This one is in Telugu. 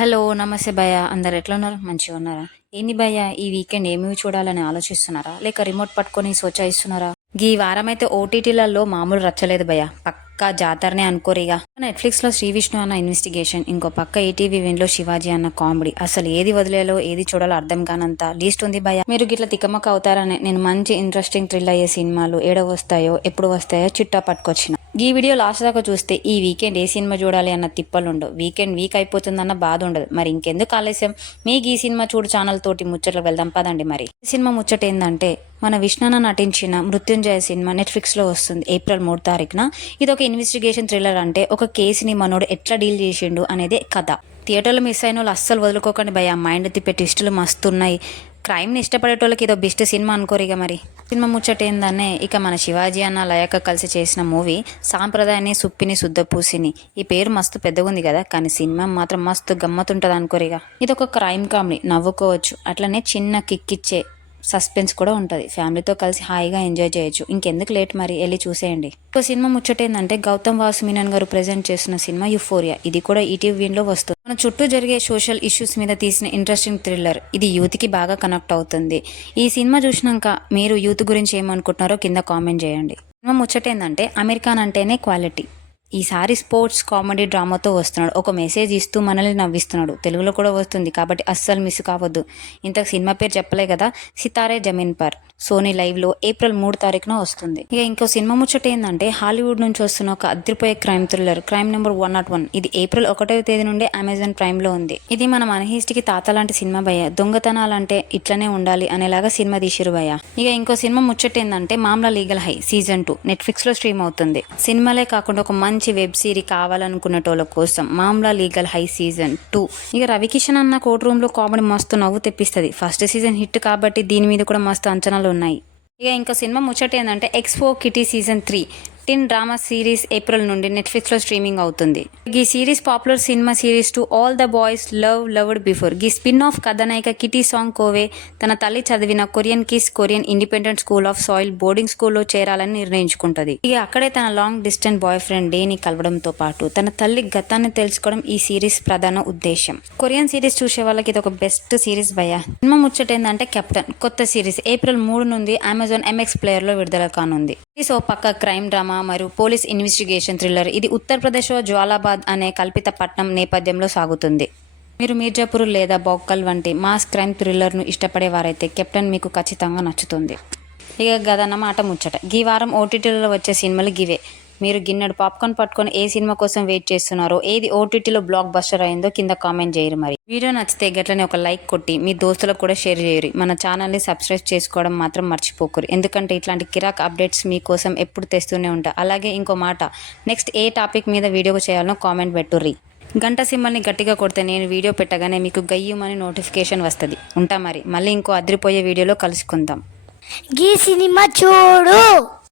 హలో! నమస్తే భయ్య. అందరు ఎట్లున్నారు? మంచిగా ఉన్నారా? ఏంది భయ్య ఈ వీకెండ్ ఏ మూవీ చూడాలని ఆలోచిస్తున్నారా? లేక రిమోట్ పట్టుకొని సోచాయిస్తున్నారా? గీ వారమైతే ఓటీటీలలో మామూలు రచ్చలేదు భయ్య. పక్కా జాతరనే అనుకోరిగా. నెట్‌ఫ్లిక్స్‌లో 'శ్రీ విష్ణు' అన్న ఇన్వెస్టిగేషన్, ఇంకో పక్క ఈటీవీ విన్‌లో 'శివాజీ' అన్న కామెడీ. అసలు ఏది వదిలేయాలో, ఏది చూడాలో అర్థం కానంత లీస్ట్ ఉంది భయ్య. మీరు గిట్ల తికమక అవుతారని నేను మంచి ఇంట్రెస్టింగ్ థ్రిల్ అయ్యే సినిమాలు ఏడ వస్తాయో, ఎప్పుడు వస్తాయో చిట్టా పట్టుకొచ్చిన. ఈ వీడియో లాస్ట్ దాకా చూస్తే ఈ వీకెండ్ ఏ సినిమా చూడాలి అన్న తిప్పలుండవు. వీకెండ్ వీక్ అయిపోతుందన్న బాధ ఉండదు. మరి ఇంకెందుకు ఆలస్యం, మీకు ఈ సినిమా చూడు ఛానల్ తోటి ముచ్చట్లు వెళ్దాం పదండి. మరి ఈ సినిమా ముచ్చట ఏందంటే, మన విష్ణున నటించిన మృత్యుంజయ సినిమా నెట్‌ఫ్లిక్స్‌లో వస్తుంది ఏప్రిల్ 3 తారీఖున. ఇది ఒక ఇన్వెస్టిగేషన్ థ్రిల్లర్. అంటే ఒక కేసుని మనోడు ఎట్లా డీల్ చేసిండు అనేదే కథ. థియేటర్లో మిస్ అయిన వాళ్ళు అస్సలు వదులుకోకండి భయ. మైండ్ తిప్పే ట్విస్టులు మస్తున్నాయి. క్రైమ్ని ఇష్టపడేటోళ్ళకి ఇదో బెస్ట్ సినిమా అనుకోరిగా. మరి సినిమా ముచ్చట ఏందనే, ఇక మన శివాజీ అన్న లయక కలిసి చేసిన మూవీ సాంప్రదాయాన్ని సుప్పిని శుద్ధపూసిని. ఈ పేరు మస్తు పెద్దగుంది కదా, కానీ సినిమా మాత్రం మస్తు గమ్మతుంటుంది అనుకోరిగా. ఇది ఒక క్రైమ్ కామెడీ, నవ్వుకోవచ్చు, అట్లనే చిన్న కిక్కిచ్చే సస్పెన్స్ కూడా ఉంటుంది. ఫ్యామిలీతో కలిసి హాయిగా ఎంజాయ్ చేయొచ్చు. ఇంకెందుకు లేట్, మరి వెళ్ళి చూసేయండి. ఇంకో సినిమా ముచ్చట ఏంటంటే, గౌతమ్ వాసు మీనన్ గారు ప్రెజెంట్ చేస్తున్న సినిమా యుఫోరియా. ఇది కూడా ఈటీవీ విన్‌లో వస్తుంది. మన చుట్టూ జరిగే సోషల్ ఇష్యూస్ మీద తీసిన ఇంట్రెస్టింగ్ థ్రిల్లర్. ఇది యూత్కి బాగా కనెక్ట్ అవుతుంది. ఈ సినిమా చూసినాక మీరు యూత్ గురించి ఏమనుకుంటున్నారో కింద కామెంట్ చేయండి. సినిమా ముచ్చట ఏంటంటే, అమెరికాన్ అంటేనే క్వాలిటీ. ఈసారి స్పోర్ట్స్ కామెడీ డ్రామాతో వస్తున్నాడు. ఒక మెసేజ్ ఇస్తూ మనల్ని నవ్విస్తున్నాడు. తెలుగులో కూడా వస్తుంది కాబట్టి అస్సలు మిస్ కావద్దు. ఇంతకు సినిమా పేరు చెప్పలే కదా, సితారే జమీన్ పర్. సోనీ లైవ్లో ఏప్రిల్ 3 తారీఖున వస్తుంది. ఇక ఇంకో సినిమా ముచ్చట ఏంటంటే, హాలీవుడ్ నుంచి వస్తున్న ఒక అదిరిపోయే క్రైమ్ థ్రిల్లర్, క్రైమ్ నెంబర్ 101. ఇది ఏప్రిల్ 1వ తేదీ నుండి అమెజాన్ ప్రైమ్లో ఉంది. ఇది మన మనహిస్టికి తాత లాంటి సినిమా భయ్య. దొంగతనాలంటే ఇట్లనే ఉండాలి అనేలాగా సినిమా తీసిరు భయ్య. ఇక ఇంకో సినిమా ముచ్చట ఏంటంటే, మామ్లా లీగల్ హై సీజన్ 2 నెట్‌ఫ్లిక్స్‌లో స్ట్రీమ్ అవుతుంది. సినిమాలే కాకుండా ఒక మంచి వెబ్ సిరీ కావాలనుకునేటోళ్ళ కోసం మామ్లా లీగల్ హై సీజన్ 2. ఇక రవికిషన్ అన్న కోర్ట్ రూమ్ లో కామెడీ మస్తు నవ్వు తెప్పిస్తుంది. ఫస్ట్ సీజన్ హిట్ కాబట్టి దీని మీద కూడా మస్తు అంచనాలు ఉన్నాయి. ఇక ఇంకో సినిమా ముచ్చట ఏంటంటే, ఎక్స్‌పో కిటీ సీజన్ 3 టీన్ డ్రామా సిరీస్ ఏప్రిల్ నుండి నెట్‌ఫ్లిక్స్‌లో స్ట్రీమింగ్ అవుతుంది. ఈ series popular cinema series to all the boys loved before. ఈ స్పిన్ ఆఫ్ కథానాయిక కిటీ సాంగ్ కోవే తన తల్లి చదివిన Korean kiss Korean independent school of soil boarding స్కూల్లో చేరాలని నిర్ణయించుకుంటుంది. ఇక అక్కడే తన లాంగ్ డిస్టెన్స్ బాయ్ ఫ్రెండ్ డేని కలవడంతో పాటు తన తల్లి గతాన్ని తెలుసుకోవడం ఈ సిరీస్ ప్రధాన ఉద్దేశం. కొరియన్ సిరీస్ చూసే వాళ్ళకి ఇది ఒక బెస్ట్ సిరీస్ భయ. సినిమా ముచ్చట ఏంటంటే, కెప్టెన్ కొత్త సిరీస్ ఏప్రిల్ 3 నుండి అమెజాన్ MX ప్లేయర్లో విడుదల కానుంది. సో పక్క క్రైమ్ డ్రామా మరియు పోలీస్ ఇన్వెస్టిగేషన్ థ్రిల్లర్. ఇది ఉత్తరప్రదేశ్లో జ్వాలాబాద్ అనే కల్పిత పట్టణం నేపథ్యంలో సాగుతుంది. మీరు మీర్జాపూర్ లేదా బౌక్కల్ వంటి మాస్ క్రైమ్ థ్రిల్లర్ను ఇష్టపడేవారైతే కెప్టెన్ మీకు ఖచ్చితంగా నచ్చుతుంది. ఇక గదన్నమాట ముచ్చట. ఈ వారం ఓటీటీలో వచ్చే సినిమాలు గివే. మీరు గిన్నెడు పాప్కార్న్ పట్టుకొని ఏ సినిమా కోసం వెయిట్ చేస్తున్నారో, ఏది ఓటీటీలో బ్లాక్ బస్టర్ అయిందో కింద కామెంట్ చేయరు. మరి వీడియో నచ్చితే గట్లనే ఒక లైక్ కొట్టి మీ దోస్తులకు కూడా షేర్ చేయరు. మన ఛానల్ని సబ్స్క్రైబ్ చేసుకోవడం మాత్రం మర్చిపోకరు. ఎందుకంటే ఇట్లాంటి కిరాక్ అప్డేట్స్ మీకోసం ఎప్పుడు తెస్తూనే ఉంటా. అలాగే ఇంకో మాట, నెక్స్ట్ ఏ టాపిక్ మీద వీడియో చేయాలనో కామెంట్ పెట్టుర్రి. గంట సింబల్ని గట్టిగా కొడితే నేను వీడియో పెట్టగానే మీకు గయ్యమని నోటిఫికేషన్ వస్తుంది. ఉంటా మరి, మళ్ళీ ఇంకో అదిరిపోయే వీడియోలో కలుసుకుందాం. గీ సినిమా చూడు.